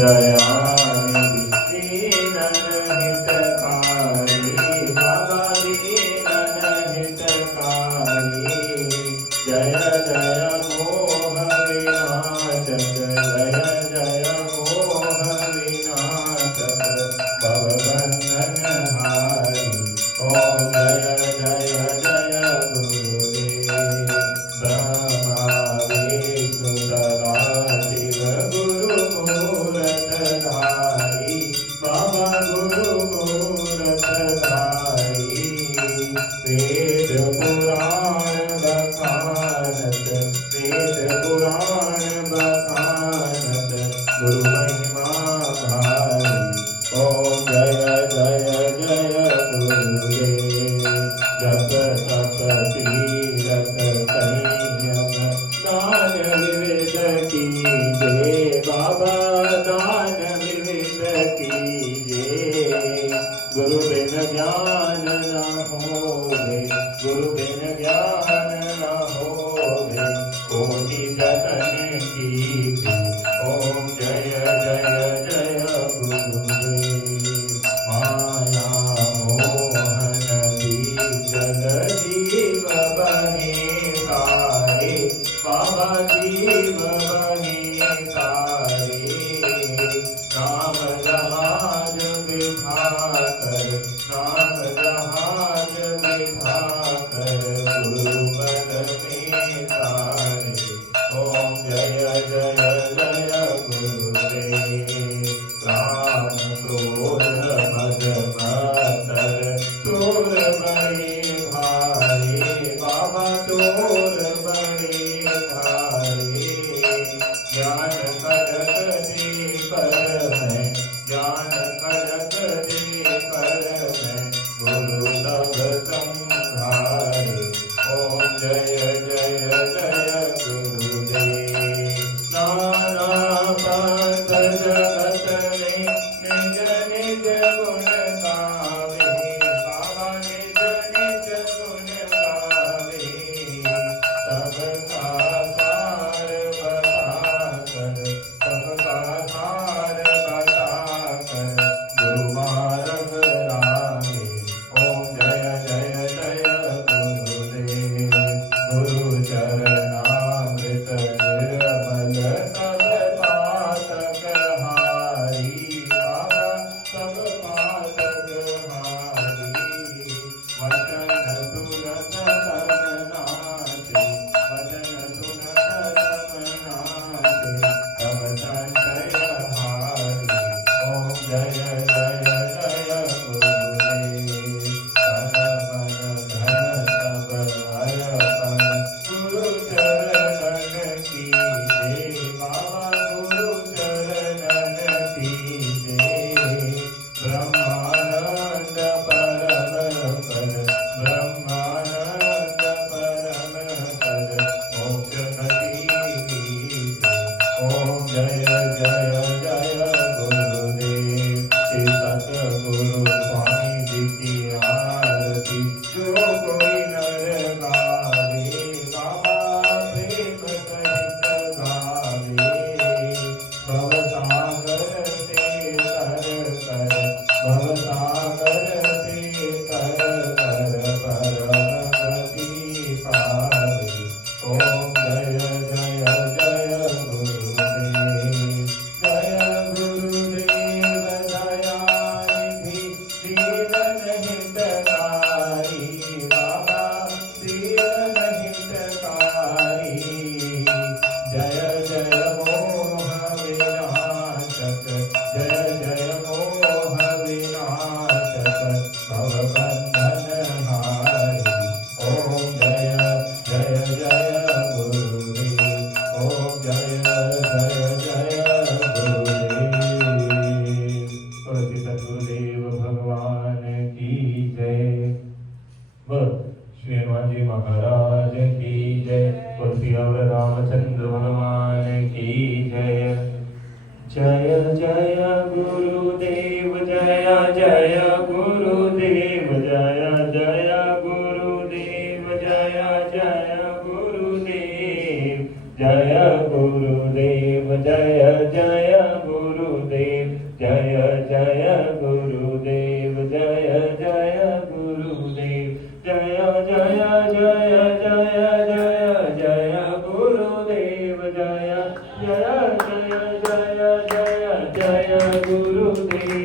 दयानिधि दीनन हितकारी बाबा दीनन हितकारी जय जय मोह विनाशक जय जय मोह विनाशक भवबंधन हारी ओम जय जय जय गुरुदेव ब्रह्मा विष्णु सदा शिव गुरु मूरत धारी बाबा गुरु मूरत धारी वेद पुराण बखानत वेद पुराण बखानत गुरु महिमा भारी ओम जय जय जय गुरुदेव जप तप तीरथ संयम दान विविध कीजे बाबा दान विविध कीजे गुरु बिन ज्ञान न होवे गुरु बिन ज्ञान न होवे कोटि जतन कीजे ओम जय जय जय गुरुदेव माया मोहन जल जीव बने सारे बाबा जीव बने सारे नाम जहाज बिठा कर नाम जहाज बिठा कर गुरु बल में सारे ओम जय जय जय गुरुदेव राम क्रोध मद मत्सर चोर बड़े भारी बाबा चोर बड़े भारी ज्ञान खड़क दे कर मैं ज्ञान खड़क दे कर मैं गुरु तब संहारे ओम जय जय जय गुरुदेव नाना पंथ जगत में निज निज गुण गावे बाबा निज निज गुण गावे सबका सार बता कर सबका सार बता कर गुरु मार्ग राहे ओम जय जय जय गुरुदेव गुरु चरणामृत निर्मल सब पातक हारी बाबा सब पातक हारी वचन सुनत तन नाचे वचन सुनत तन नाचे तब संशय हारी ओम जय जय जय गुरुदेव तन मन धन सब अर्पण गुरु चरणन की जय बाबा गुरु चरणन की जय ब्रह्मानंद परम पद ब्रह्मानंद परम पद मोक्ष गति की जय ओम जय जय जय गुरुदेव श्री सतगुरु स्वामी जी की आरती जो कोई नर गावे बाबा प्रेम सहित गावे भवसागर से तर कर भवसागर से तर कर परम गति पावे ओम जय जय जय गुरुदेव जय गुरुदेव दयानिधि दीनन हितकारी बाबा दीनन हितकारी जय जय मोह विनाशक जय जय मोह विनाशक भवबंधन हारी ओम जय जय जय गुरुदेव ओम जय जय जय गुरुदेव तुलसी सद्गुरुदेव भगवान की जय व श्री हनुमान जी महाराज की जय तुलसी और रामचंद्र भगवान की जय जय जय गुरुदेव जय जय गुरुदेव जय जय गुरुदेव जय जय गुरुदेव जय गुरुदेव जय जय गुरुदेव जय जय गुरुदेव जय जय गुरुदेव जय जय जय जय जय जय गुरुदेव जय जय जय जय जय जय गुरुदेव